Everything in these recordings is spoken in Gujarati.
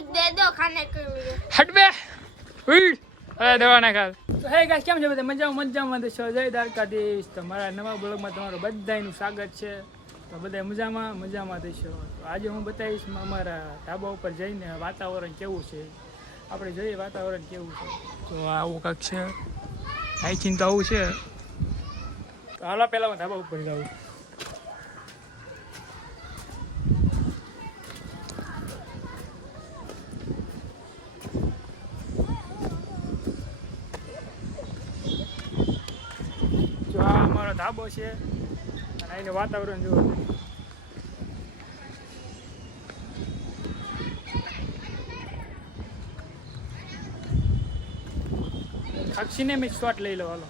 कुछ दे दो खाने के लिए। हट बे ઉડ અરે દવા ના ખા. તો હે ગાઈસ કેમ છે બધા મજામાં દેશો જય દ્વારકાધીશ. તમારા નવા બ્લોગમાં તમારું બધાનું સ્વાગત છે. તો બધા મજામાં દેશો. તો આજે હું બતાવીશ અમારા ધાબા ઉપર જઈને વાતાવરણ કેવું છે. આપણે જોઈએ વાતાવરણ કેવું છે. તો આવું કાંક છે આઈથિંક તો આવું છે. તો હાલો પહેલાં હું ધાબા ઉપર જાઉં. જો આ અમારો ધાબો છે અને એનું વાતાવરણ જુઓ. અક્ષીને મેં શોટ લઈ લો હાલો.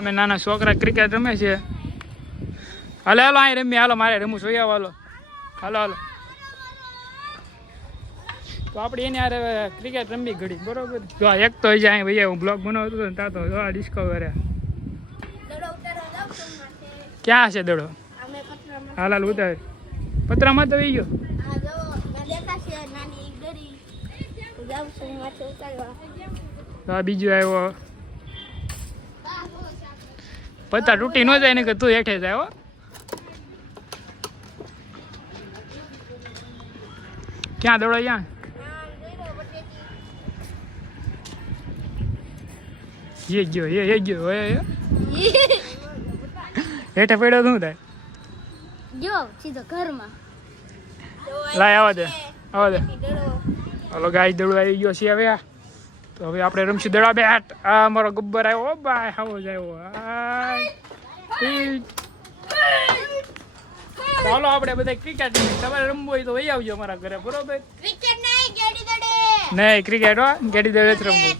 અમે નાના છોકરા ક્રિકેટ રમે છે. હાલો હાલો અહીં રમીએ. હાલો મારે રમવું જોઈએ. હાલો હાલો હાલો. તો આપણે એને યાર ક્રિકેટ રમી ઘડી બરોબર. જો એક તો હજી અહીં ભાઈ હું બ્લોગ બનાવતો હતો ને ત્યાં તો જો ડિસ્કવર ક્યાં છે દડો. હાલ હાલ ઉતાર પતરામાં તો આવી ગયો. બીજું આવ્યો પત્તા તૂટી ન જાય ને કે તું હેઠે જાય. હો ક્યાં દડો ક્યાં એ ગયો હેઠે પડ્યો શું થાય જો સીધો ઘરમાં લાય આવા દે હાલો ગાય દડો આવી ગયો છે હવે. તો હવે આપણે રમશું દડા બેટ. આ અમારો ગબ્બર આવ્યો ભાઈ આવો જ આવ્યો. ચાલો આપણે બધા ક્રિકેટ તમારે રમવું હોય તો વહી આવજો અમારા ઘરે બરોબર. નહીં ક્રિકેટ હો ગેડી દડે જ રમવું.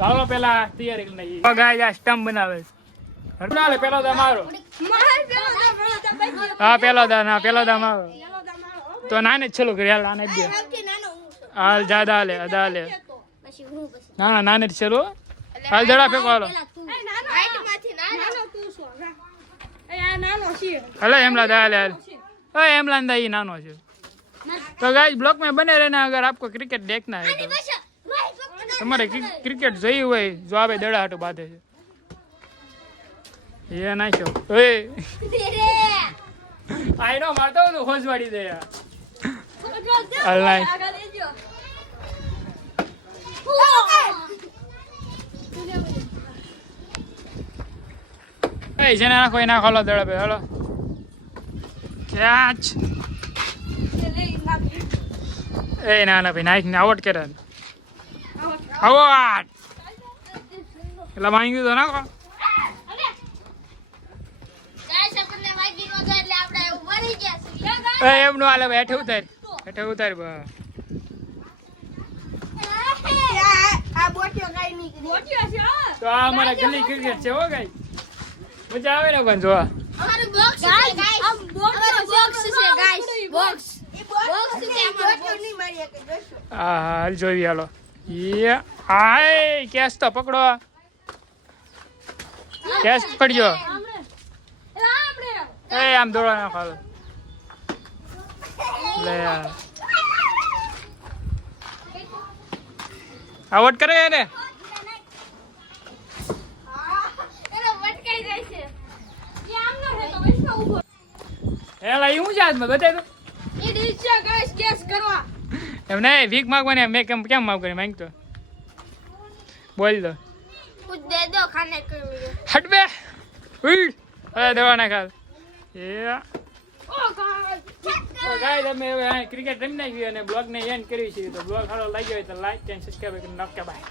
ચાલો પેલા તૈયારી નહીં ગાય આ સ્ટમ્પ બનાવે છે. પેલો દા મારો. હા પેલો દા મારો. તો નાને જ છેલ્લું કરી હાલ આને જ દે. હાલ જાદા હાલે ના નાને જ છેલ્લું. હાલ દડા ફેંકો હાલો. હલે એમલા દા હાલે હાલ એમલા દા નાનો છે. तो गाइस ब्लॉग में बने रहना. अगर आपको क्रिकेट देखना है तो તમારે ક્રિકેટ જોઈ હોય જો આવે દડા હાટું બાંધે છે એ નાખ્યો. ઓય આઈનો મારતો તો હોજવાડી દે યાર. હાલ નાઈ એ જેને નાખો એ નાખો. હાલો દડા ભાઈ હાલો કેચ. એ ના ભાઈ નાખીને આઉટ કરે. આઉટ એટલે માંગ્યું તો નાખો. એમનું હાલે હેઠે ઉતાર તો આ અમારા ગલી ક્રિકેટ છે. હો ગાઈ મજા આવે ને પણ જોવા. હા જોઈ હાલો. કેસ તો પકડો. કેસ પડજો. આમ દોડો નાખો લે આઉટ કરે ને. એલા હું જાત માં બતાય તો એમ નહીં ભીખ માંગવાની. મેં કેમ માંગવાની માંગતો બોલ દો. कुछ दे दो खाने के लिए. हट बे उड़ अरे दवा ना खा. એ ગાઈસ અમે ક્રિકેટ રમી નાખ્યું અને બ્લોગને એન્ડ કર્યું છે. તો બ્લોગ સારો લાગ્યો હોય તો લાઈક અને સબસ્ક્રાઇબ કરી નાખો. બાય.